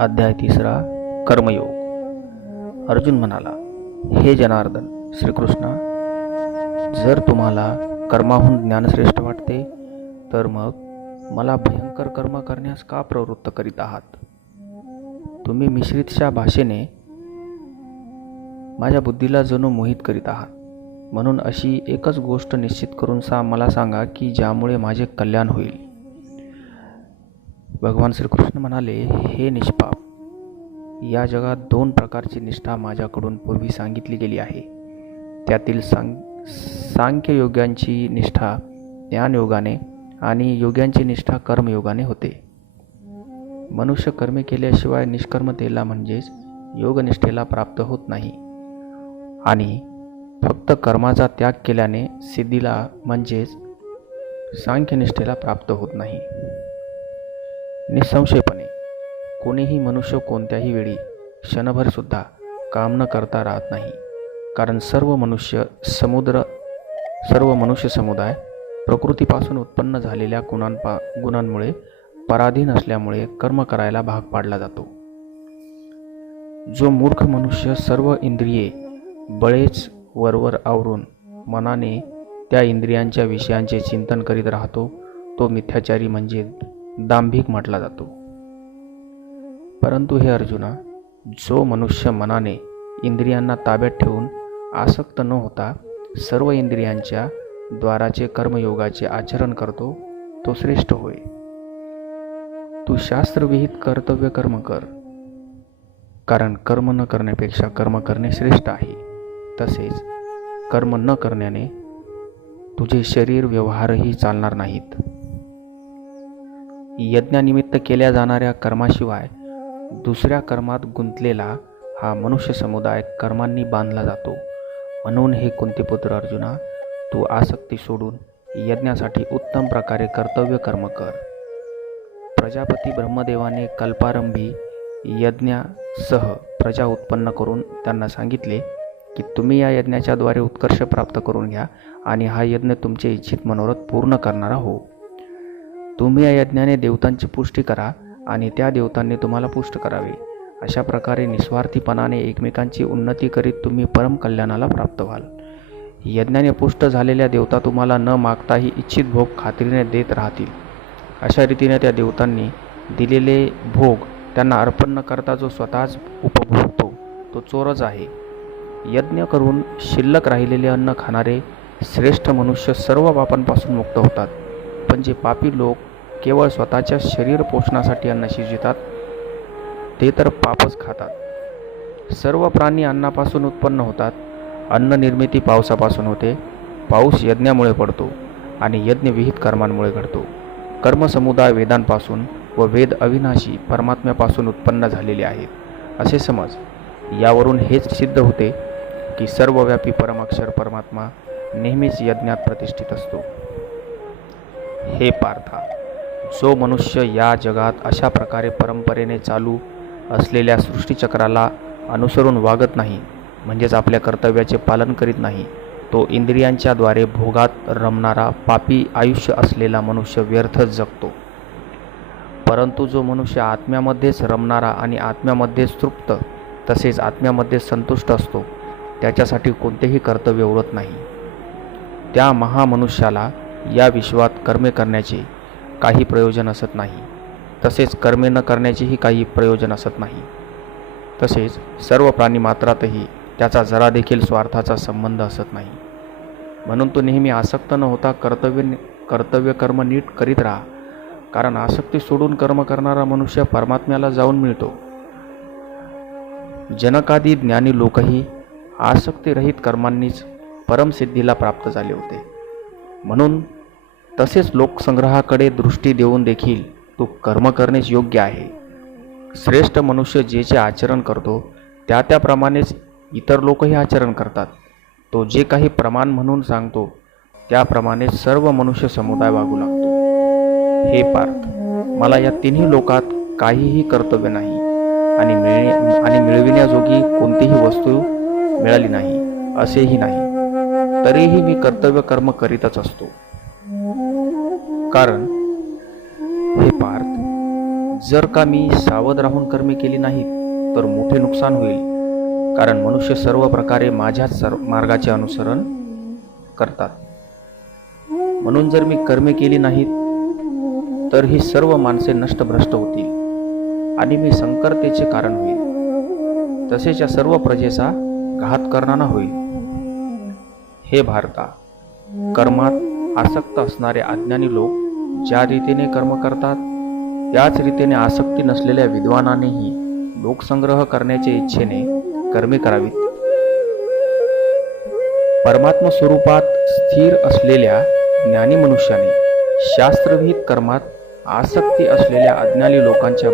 अध्याय 3 कर्मयोग. अर्जुन म्हणाला, हे जनार्दन श्रीकृष्णा, जर तुम्हाला कर्माहून ज्ञानश्रेष्ठ वाटते तर मग मला भयंकर कर्म करण्यास का प्रवृत्त करीत आहात? तुम्ही मिश्रितशा भाषेने माझ्या बुद्धीला जणू मोहित करीत आहात. म्हणून अशी एकच गोष्ट निश्चित करून मला सांगा की ज्यामुळे माझे कल्याण होईल. भगवान श्रीकृष्ण म्हणाले, हे निष्पाप, या जगात 2 प्रकारची निष्ठा माझ्याकडून पूर्वी सांगितली गेली आहे. त्यातील सांख्ययोग्यांची निष्ठा ज्ञानयोगाने आणि योग्यांची निष्ठा कर्मयोगाने होते. मनुष्य कर्मे केल्याशिवाय निष्कर्मतेला म्हणजेच योगनिष्ठेला प्राप्त होत नाही आणि फक्त कर्माचा त्याग केल्याने सिद्धीला म्हणजेच सांख्यनिष्ठेला प्राप्त होत नाही. निसंशयपणे कोणीही मनुष्य कोणत्याही वेळी क्षणभर सुद्धा काम न करता राहत नाही. कारण सर्व मनुष्य समुदाय प्रकृतीपासून उत्पन्न झालेल्या गुणांमुळे पराधीन असल्यामुळे कर्म करायला भाग पाडला जातो. जो मूर्ख मनुष्य सर्व इंद्रिये बळेच वरवर आवरून मनाने त्या इंद्रियांच्या विषयांचे चिंतन करीत राहतो तो मिथ्याचारी म्हणजे दांभिक म्हटला जातो. परंतु हे अर्जुना, जो मनुष्य मनाने इंद्रियांना ताब्यात ठेवून आसक्त न होता सर्व इंद्रियांच्या द्वाराचे कर्मयोगाचे आचरण करतो तो श्रेष्ठ होय. तू शास्त्रविहित कर्तव्य कर्म कर, कारण कर्म न करण्यापेक्षा कर्म करणे श्रेष्ठ आहे. तसेच कर्म न करण्याने तुझे शरीर व्यवहारही चालणार नाहीत. यज्ञानिमित्त केल्या जाणाऱ्या कर्माशिवाय दुसऱ्या कर्मात गुंतलेला हा मनुष्य समुदाय कर्मांनी बांधला जातो. म्हणून हे कुंतीपुत्र अर्जुना, तू आसक्ती सोडून यज्ञासाठी उत्तम प्रकारे कर्तव्य कर्म कर. प्रजापती ब्रह्मदेवाने कल्पारंभी यज्ञासह प्रजा उत्पन्न करून त्यांना सांगितले की तुम्ही या यज्ञाच्या द्वारे उत्कर्ष प्राप्त करून घ्या आणि हा यज्ञ तुमचे इच्छित मनोरथ पूर्ण करणारा हो. तुम्ही या यज्ञाने देवतांची पुष्टी करा आणि त्या देवतांनी तुम्हाला पुष्ट करावे. अशा प्रकारे निस्वार्थीपणाने एकमेकांची उन्नती करीत तुम्ही परम कल्याणाला प्राप्त व्हाल. यज्ञाने पुष्ट झालेल्या देवता तुम्हाला न मागताही इच्छित भोग खात्रीने देत राहतील. अशा रीतीने त्या देवतांनी दिलेले भोग त्यांना अर्पण न करता जो स्वतःच उपभोगतो तो चोरच आहे. यज्ञ करून शिल्लक राहिलेले अन्न खाणारे श्रेष्ठ मनुष्य सर्व पापांपासून मुक्त होतात. पण जे पापी लोक केवळ स्वतःच्या शरीर पोषणासाठी अन्न शिजवितात ते तर पापच खातात. सर्व प्राणी अन्नापासून उत्पन्न होतात. अन्न निर्मिती पावसापासून होते. पाऊस यज्ञामुळे पडतो आणि यज्ञ विहित कर्मांमुळे घडतो. कर्मसमुदाय वेदांपासून व वेद अविनाशी परमात्म्यापासून उत्पन्न झालेले आहेत असे समज. यावरून हेच सिद्ध होते की सर्वव्यापी परमाक्षर परमात्मा नेहमीच यज्ञात प्रतिष्ठित असतो. हे पार्था, जो मनुष्य या जगात अशा प्रकारे परंपरेने चालू असलेल्या सृष्टीचक्राला अनुसरून वागत नाही, म्हणजेच आपल्या कर्तव्याचे पालन करीत नाही, तो इंद्रियांच्या द्वारे भोगात रमणारा पापी आयुष्य असलेला मनुष्य व्यर्थच जगतो. परंतु जो मनुष्य आत्म्यामध्येच रमणारा आणि आत्म्यामध्येच तृप्त तसेच आत्म्यामध्ये संतुष्ट असतो त्याच्यासाठी कोणतेही कर्तव्य उरत नाही. त्या महामनुष्याला या विश्वात कर्मे करण्याचे काही प्रयोजन असत नाही. तसेच कर्मे न करण्याचेही काही प्रयोजन असत नाही. तसेच सर्व प्राणी मात्रातही त्याचा जरा देखील स्वार्थाचा संबंध असत नाही. म्हणून तो नेहमी आसक्त न होता कर्तव्य कर्म नीट करीत राहा. कारण आसक्ती सोडून कर्म करणारा मनुष्य परमात्म्याला जाऊन मिळतो. जनकादी ज्ञानी लोकही आसक्तीरहित कर्मांनीच परमसिद्धीला प्राप्त झाले होते. म्हणून तसेच लोकसंग्रहाकडे दृष्टी देऊन देखील तो कर्म करण्यास योग्य आहे. श्रेष्ठ मनुष्य जे जे आचरण करतो त्याप्रमाणेच इतर लोकही आचरण करतात. तो जे काही प्रमाण म्हणून सांगतो त्याप्रमाणे सर्व मनुष्य समुदाय वागू लागतो. हे पार्थ, मला या तिन्ही लोकात काहीही कर्तव्य नाही आणि मिळविण्याजोगी कोणतीही वस्तू मिळाली नाही असेही नाही. तरीही मी कर्तव्य कर्म करीतच असतो. कारण हे पार्थ, जर का मी सावध राहून कर्मे केली नाहीत तर मोठे नुकसान होईल, कारण मनुष्य सर्व प्रकारे माझ्याच मार्गाचे अनुसरण करतात. म्हणून जर मी कर्मे केली नाहीत तर ही सर्व माणसे नष्टभ्रष्ट होतील आणि मी संकर्तेचे कारण होईल, तसेच या सर्व प्रजेचा घात करणारा होईल. हे भारता, कर्मात आसक्त असणारे अज्ञानी लोक ज्या रीतीने कर्म करतात त्याच रीतीने आसक्ती नसलेल्या विद्वानानेही लोकसंग्रह करण्याच्या इच्छेने कर्मे करावीत. परमात्म स्वरूपात स्थिर असलेल्या ज्ञानी मनुष्याने शास्त्रविहित कर्मात आसक्ती असलेल्या अज्ञानी लोकांच्या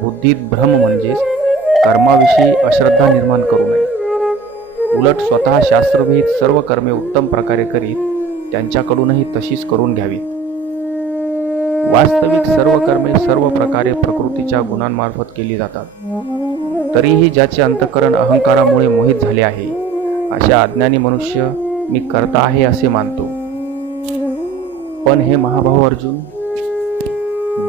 बुद्धीत भ्रम म्हणजेच कर्माविषयी अश्रद्धा निर्माण करू नये. उलट स्वतः शास्त्रविहित सर्व कर्मे उत्तम प्रकारे करीत त्यांच्याकडूनही तशीच करून घ्यावीत. वास्तविक सर्व कर्मे सर्व प्रकारे प्रकृतीच्या गुणांमार्फत केली जातात. तरीही ज्याचे अंतःकरण अहंकारामुळे मोहित झाले आहे अशा अज्ञानी मनुष्य मी करता आहे असे मानतो. पण हे महाभाऊ अर्जुन,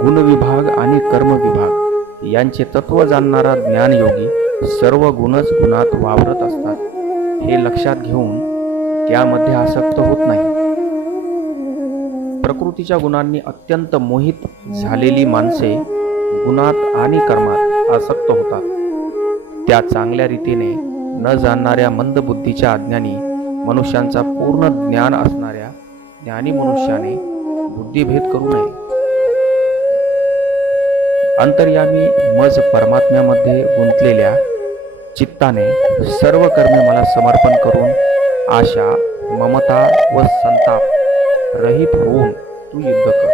गुणविभाग आणि कर्मविभाग यांचे तत्व जाणणारा ज्ञानयोगी सर्व गुणच गुणात वावरत असतात हे लक्षात घेऊन त्यामध्ये आसक्त होत नाही. प्रकृतीच्या गुणांनी अत्यंत मोहित झालेली माणसे गुणात आणि कर्मात आसक्त होतात. त्या चांगल्या रीतीने न जाणणाऱ्या मंदबुद्धीच्या अज्ञानी मनुष्यांचा पूर्ण ज्ञान असणाऱ्या ज्ञानी मनुष्याने बुद्धिभेद करू नये. अंतर्यामी मज परमात्म्यामध्ये गुंतलेल्या चित्ताने सर्व कर्मे मला समर्पण करून आशा, ममता व संताप रहित होऊन तू युद्ध कर.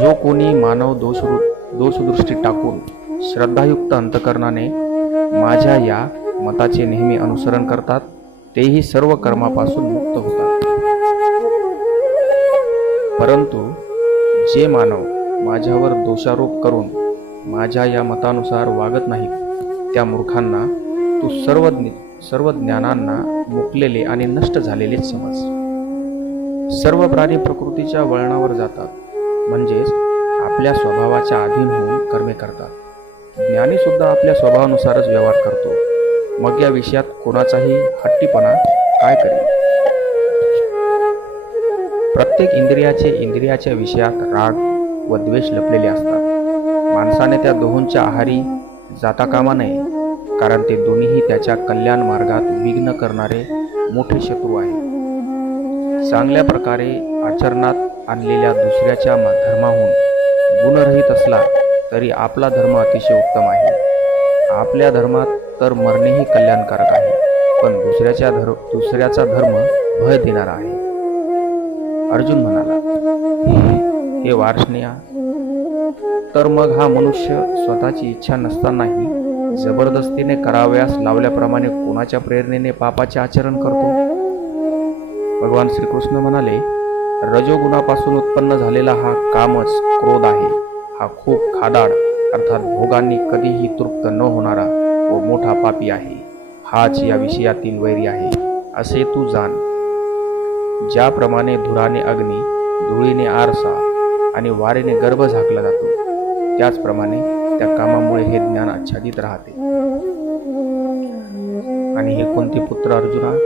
जो कोणी मानव दोषदृष्टी टाकून श्रद्धायुक्त अंतकरणाने माझ्या या मताचे नेहमी अनुसरण करतात तेही सर्व कर्मापासून मुक्त होतात. परंतु जे मानव माझ्यावर दोषारोप करून माझ्या या मतानुसार वागत नाहीत त्या मूर्खांना तू सर्व ज्ञानांना मुकलेले आणि नष्ट झालेलेच समज. सर्व प्राणी प्रकृतीच्या वळणावर जातात, म्हणजेच आपल्या स्वभावाच्या अधीन होऊन कर्मे करतात. ज्ञानी सुद्धा आपल्या स्वभावानुसारच व्यवहार करतो. मग या विषयात कोणाचाही हट्टीपणा काय करेल? प्रत्येक इंद्रियाच्या विषयात राग व द्वेष लपलेले असतात. माणसाने त्या दोहोंच्या आहारी जाता कामा नये, कारण ते दोन्हीही त्याच्या कल्याण मार्गात विघ्न करणारे मोठे शत्रू आहेत. चांगल्या प्रकारे आचरणात आणलेल्या दुसऱ्याच्या धर्माहून गुणरहित असला तरी आपला धर्म अतिशय उत्तम आहे. आपल्या धर्मात तर मरणेही कल्याणकारक आहे, पण दुसऱ्याचा धर्म भय देणारा आहे. अर्जुन म्हणाला, हे वार्ष्णेया, तर मग हा मनुष्य स्वतःची इच्छा नसतानाही जबरदस्तीने करावयास लावल्याप्रमाणे कोणाच्या प्रेरणेने पापाचे आचरण करतो? भगवान श्रीकृष्ण म्हणाले, रजोगुणापासून उत्पन्न झालेला हा कामच क्रोध आहे. हा खूप खादाड अर्थात भोगांनी कधीही तृप्त न होणारा व मोठा पापी आहे. हाच या विषयातील वैरी आहे असे तू जाण. ज्याप्रमाणे धुराने अग्नी, धुळीने आरसा आणि वारेने गर्भ झाकला जातो, त्याचप्रमाणे त्या कामामुळे हे ज्ञान आच्छादित राहते. आणि हे कोणते पुत्र अर्जुना,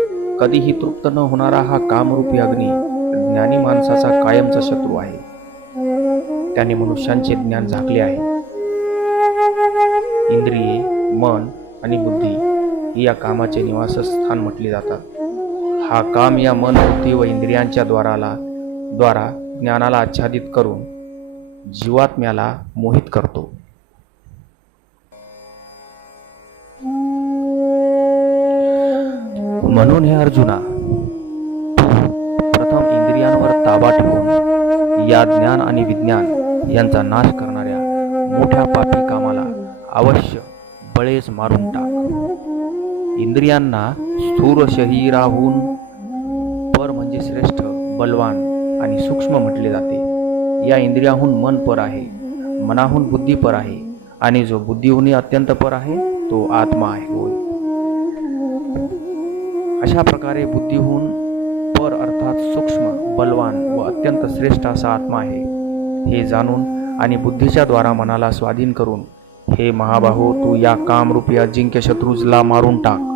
कधीही तृप्त न होणारा हा कामरूपी अग्नी ज्ञानी माणसाचा कायमचा शत्रू आहे. त्याने मनुष्यांचे ज्ञान झाकले आहे. इंद्रिये, मन आणि बुद्धी ही या कामाचे निवासस्थान म्हटले जातात. हा काम या मन, बुद्धी व इंद्रियांच्या द्वारा ज्ञानाला आच्छादित करून जीवात्म्याला मोहित करतो. म्हणून हे अर्जुना, प्रथम इंद्रियांवर ताबा ठेवून या ज्ञान आणि विज्ञान यांचा नाश करणाऱ्या मोठ्या पापी कामाला अवश्य बळेच मारून टाक. इंद्रियांना स्थूल शरीराहून पर म्हणजे श्रेष्ठ, बलवान आणि सूक्ष्म म्हटले जाते. या इंद्रियाहून मन पर आहे, मनाहून बुद्धी पर आहे आणि जो बुद्धीहून अत्यंत पर आहे तो आत्मा आहे होय. अशा प्रकारे बुद्धीहून पर अर्थात सूक्ष्म, बलवान व अत्यंत श्रेष्ठ असा आत्मा आहे. हे जाणून आणि बुद्धीच्या द्वारा मनाला स्वाधीन करून हे महाबाहो तू या कामरूपी अजिंक्य शत्रूजला मारून टाक.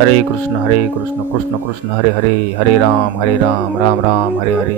हरे कृष्ण कृष्ण कृष्ण हरे हरे, हरे राम राम राम हरे हरे.